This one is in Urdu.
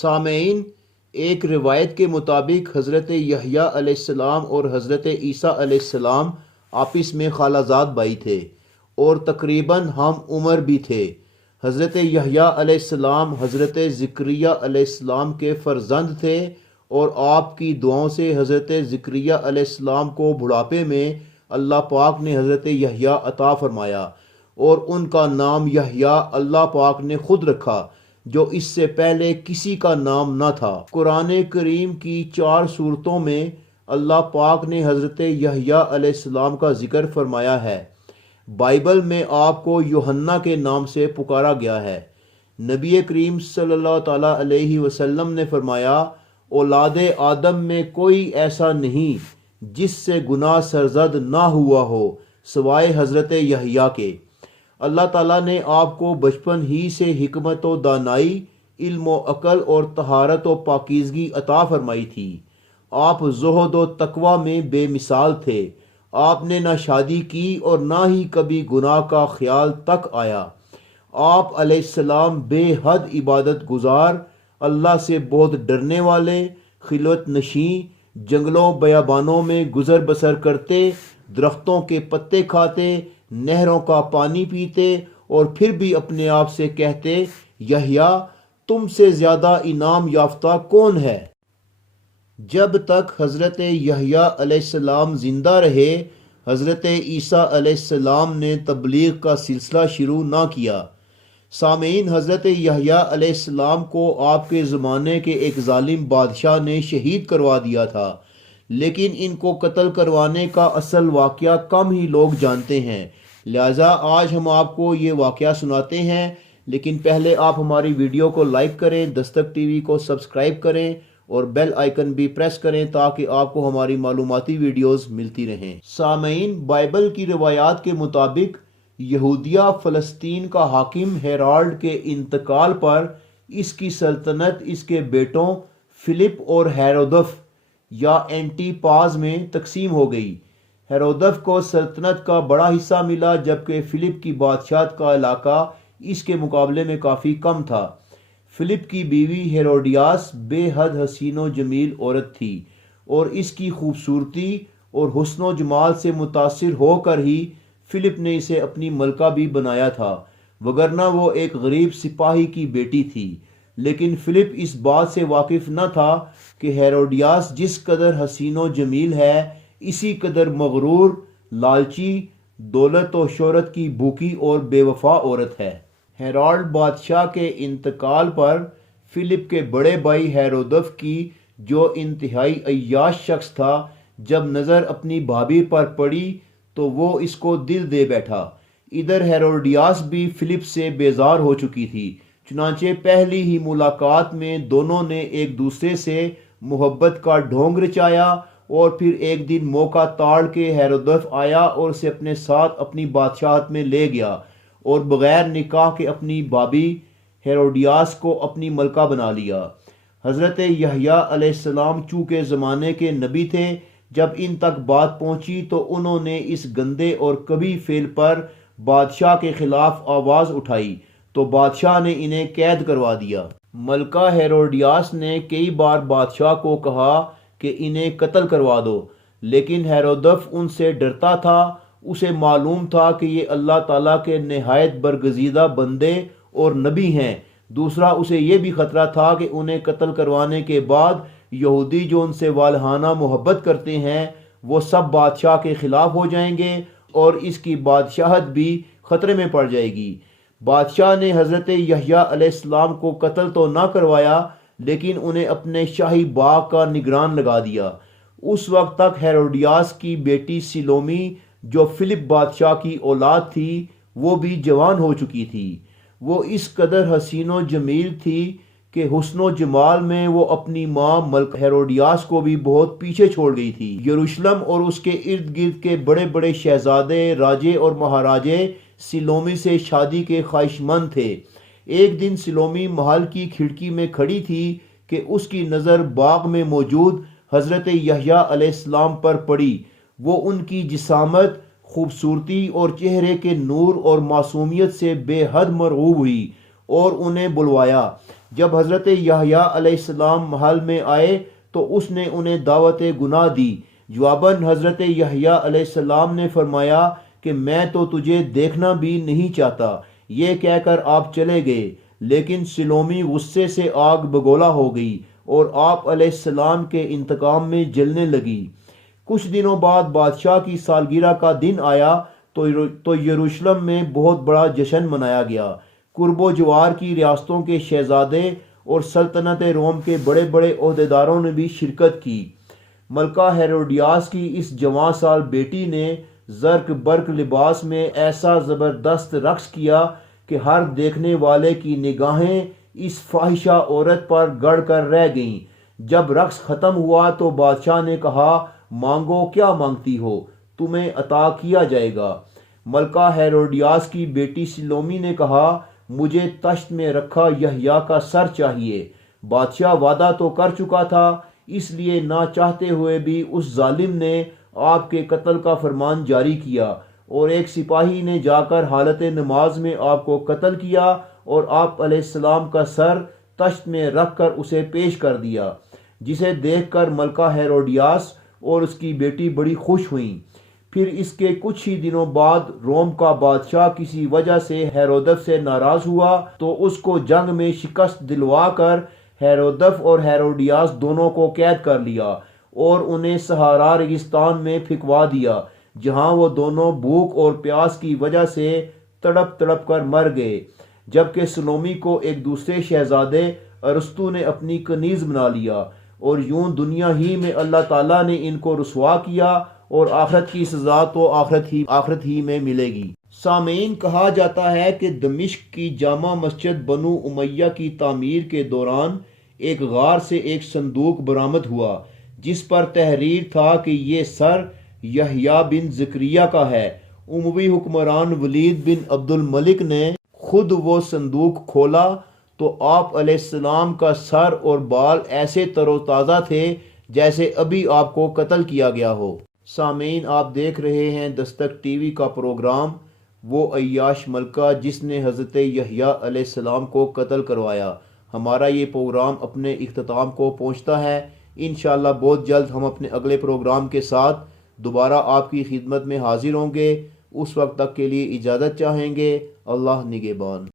سامعین، ایک روایت کے مطابق حضرت یحییٰ علیہ السلام اور حضرت عیسیٰ علیہ السلام آپس میں خالہ زاد بھائی تھے اور تقریباً ہم عمر بھی تھے۔ حضرت یحییٰ علیہ السلام حضرت زکریا علیہ السلام کے فرزند تھے اور آپ کی دعاؤں سے حضرت زکریا علیہ السلام کو بڑھاپے میں اللہ پاک نے حضرت یحییٰ عطا فرمایا اور ان کا نام یحییٰ اللہ پاک نے خود رکھا، جو اس سے پہلے کسی کا نام نہ تھا۔ قرآن کریم کی 4 سورتوں میں اللہ پاک نے حضرت یحییٰ علیہ السلام کا ذکر فرمایا ہے۔ بائبل میں آپ کو یوحنا کے نام سے پکارا گیا ہے۔ نبی کریم صلی اللہ تعالیٰ علیہ وسلم نے فرمایا، اولاد آدم میں کوئی ایسا نہیں جس سے گناہ سرزد نہ ہوا ہو سوائے حضرت یحییٰ کے۔ اللہ تعالیٰ نے آپ کو بچپن ہی سے حکمت و دانائی، علم و عقل اور طہارت و پاکیزگی عطا فرمائی تھی۔ آپ زہد و تقوی میں بے مثال تھے۔ آپ نے نہ شادی کی اور نہ ہی کبھی گناہ کا خیال تک آیا۔ آپ علیہ السلام بے حد عبادت گزار، اللہ سے بہت ڈرنے والے، خلوت نشیں، جنگلوں بیابانوں میں گزر بسر کرتے، درختوں کے پتے کھاتے، نہروں کا پانی پیتے اور پھر بھی اپنے آپ سے کہتے، یحییٰ تم سے زیادہ انعام یافتہ کون ہے؟ جب تک حضرت یحییٰ علیہ السلام زندہ رہے، حضرت عیسیٰ علیہ السلام نے تبلیغ کا سلسلہ شروع نہ کیا۔ سامعین، حضرت یحییٰ علیہ السلام کو آپ کے زمانے کے ایک ظالم بادشاہ نے شہید کروا دیا تھا، لیکن ان کو قتل کروانے کا اصل واقعہ کم ہی لوگ جانتے ہیں، لہٰذا آج ہم آپ کو یہ واقعہ سناتے ہیں۔ لیکن پہلے آپ ہماری ویڈیو کو لائک کریں، دستک ٹی وی کو سبسکرائب کریں اور بیل آئیکن بھی پریس کریں تاکہ آپ کو ہماری معلوماتی ویڈیوز ملتی رہیں۔ سامعین، بائبل کی روایات کے مطابق یہودیہ فلسطین کا حاکم ہیرالڈ کے انتقال پر اس کی سلطنت اس کے بیٹوں فلپ اور ہیرودف یا اینٹی پاز میں تقسیم ہو گئی۔ ہیرودف کو سلطنت کا بڑا حصہ ملا، جبکہ فلپ کی بادشاہت کا علاقہ اس کے مقابلے میں کافی کم تھا۔ فلپ کی بیوی ہیروڈیاس بے حد حسین و جمیل عورت تھی اور اس کی خوبصورتی اور حسن و جمال سے متاثر ہو کر ہی فلپ نے اسے اپنی ملکہ بھی بنایا تھا، وگرنہ وہ ایک غریب سپاہی کی بیٹی تھی۔ لیکن فلپ اس بات سے واقف نہ تھا کہ ہیروڈیاس جس قدر حسین و جمیل ہے، اسی قدر مغرور، لالچی، دولت و شہرت کی بھوکی اور بے وفا عورت ہے۔ ہیرالڈ بادشاہ کے انتقال پر فلپ کے بڑے بھائی ہیرودف کی، جو انتہائی عیاش شخص تھا، جب نظر اپنی بھابھی پر پڑی تو وہ اس کو دل دے بیٹھا۔ ادھر ہیروڈیاس بھی فلپ سے بیزار ہو چکی تھی، چنانچہ پہلی ہی ملاقات میں دونوں نے ایک دوسرے سے محبت کا ڈھونگ رچایا اور پھر ایک دن موقع تاڑ کے ہیرودف آیا اور اسے اپنے ساتھ اپنی بادشاہت میں لے گیا اور بغیر نکاح کے اپنی بھابھی ہیروڈیاس کو اپنی ملکہ بنا لیا۔ حضرت یحییٰ علیہ السلام چونکہ زمانے کے نبی تھے، جب ان تک بات پہنچی تو انہوں نے اس گندے اور کبھی فعل پر بادشاہ کے خلاف آواز اٹھائی تو بادشاہ نے انہیں قید کروا دیا۔ ملکہ ہیروڈیاس نے کئی بار بادشاہ کو کہا کہ انہیں قتل کروا دو، لیکن ہیرودف ان سے ڈرتا تھا۔ اسے معلوم تھا کہ یہ اللہ تعالیٰ کے نہایت برگزیدہ بندے اور نبی ہیں۔ دوسرا، اسے یہ بھی خطرہ تھا کہ انہیں قتل کروانے کے بعد یہودی جو ان سے والہانہ محبت کرتے ہیں وہ سب بادشاہ کے خلاف ہو جائیں گے اور اس کی بادشاہت بھی خطرے میں پڑ جائے گی۔ بادشاہ نے حضرت یحییٰ علیہ السلام کو قتل تو نہ کروایا، لیکن انہیں اپنے شاہی باغ کا نگران لگا دیا۔ اس وقت تک ہیروڈیاس کی بیٹی سلومی، جو فلپ بادشاہ کی اولاد تھی، وہ بھی جوان ہو چکی تھی۔ وہ اس قدر حسین و جمیل تھی کہ حسن و جمال میں وہ اپنی ماں ملکہ ہیروڈیاس کو بھی بہت پیچھے چھوڑ گئی تھی۔ یروشلم اور اس کے ارد گرد کے بڑے بڑے شہزادے، راجے اور مہاراجے سلومی سے شادی کے خواہش مند تھے۔ ایک دن سلومی محل کی کھڑکی میں کھڑی تھی کہ اس کی نظر باغ میں موجود حضرت یحییٰ علیہ السلام پر پڑی۔ وہ ان کی جسامت، خوبصورتی اور چہرے کے نور اور معصومیت سے بے حد مرغوب ہوئی اور انہیں بلوایا۔ جب حضرت یحییٰ علیہ السلام محل میں آئے تو اس نے انہیں دعوت گناہ دی۔ جواباً حضرت یحییٰ علیہ السلام نے فرمایا کہ میں تو تجھے دیکھنا بھی نہیں چاہتا۔ یہ کہہ کر آپ چلے گئے، لیکن سلومی غصے سے آگ بگولا ہو گئی اور آپ علیہ السلام کے انتقام میں جلنے لگی۔ کچھ دنوں بعد بادشاہ کی سالگرہ کا دن آیا تو یروشلم میں بہت بڑا جشن منایا گیا۔ قرب و جوار کی ریاستوں کے شہزادے اور سلطنت روم کے بڑے بڑے عہدیداروں نے بھی شرکت کی۔ ملکہ ہیروڈیاس کی اس جوان سال بیٹی نے زرق برق لباس میں ایسا زبردست رقص کیا کہ ہر دیکھنے والے کی نگاہیں اس فاحشہ عورت پر گڑ کر رہ گئیں۔ جب رقص ختم ہوا تو بادشاہ نے کہا، مانگو کیا مانگتی ہو، تمہیں عطا کیا جائے گا۔ ملکہ ہیروڈیاس کی بیٹی سلومی نے کہا، مجھے تشت میں رکھا یحییٰ کا سر چاہیے۔ بادشاہ وعدہ تو کر چکا تھا، اس لیے نہ چاہتے ہوئے بھی اس ظالم نے آپ کے قتل کا فرمان جاری کیا، اور ایک سپاہی نے جا کر حالت نماز میں آپ کو قتل کیا اور آپ علیہ السلام کا سر تشت میں رکھ کر اسے پیش کر دیا، جسے دیکھ کر ملکہ ہیروڈیاس اور اس کی بیٹی بڑی خوش ہوئیں۔ پھر اس کے کچھ ہی دنوں بعد روم کا بادشاہ کسی وجہ سے ہیرودف سے ناراض ہوا تو اس کو جنگ میں شکست دلوا کر ہیرودف اور ہیروڈیاس دونوں کو قید کر لیا اور انہیں صحرا ریگستان میں پھینکوا دیا، جہاں وہ دونوں بھوک اور پیاس کی وجہ سے تڑپ تڑپ کر مر گئے، جبکہ سلومی کو ایک دوسرے شہزادے ارسطو نے اپنی کنیز بنا لیا، اور یوں دنیا ہی میں اللہ تعالیٰ نے ان کو رسوا کیا اور آخرت کی سزا تو آخرت ہی میں ملے گی۔ سامعین، کہا جاتا ہے کہ دمشق کی جامع مسجد بنو امیہ کی تعمیر کے دوران ایک غار سے ایک صندوق برآمد ہوا، جس پر تحریر تھا کہ یہ سر یحییٰ بن زکریا کا ہے۔ اموی حکمران ولید بن عبد الملک نے خود وہ صندوق کھولا تو آپ علیہ السلام کا سر اور بال ایسے تر و تازہ تھے جیسے ابھی آپ کو قتل کیا گیا ہو۔ سامعین، آپ دیکھ رہے ہیں دستک ٹی وی کا پروگرام وہ عیاش ملکہ جس نے حضرت یحییٰ علیہ السلام کو قتل کروایا۔ ہمارا یہ پروگرام اپنے اختتام کو پہنچتا ہے۔ انشاءاللہ بہت جلد ہم اپنے اگلے پروگرام کے ساتھ دوبارہ آپ کی خدمت میں حاضر ہوں گے۔ اس وقت تک کے لیے اجازت چاہیں گے۔ اللہ نگہبان۔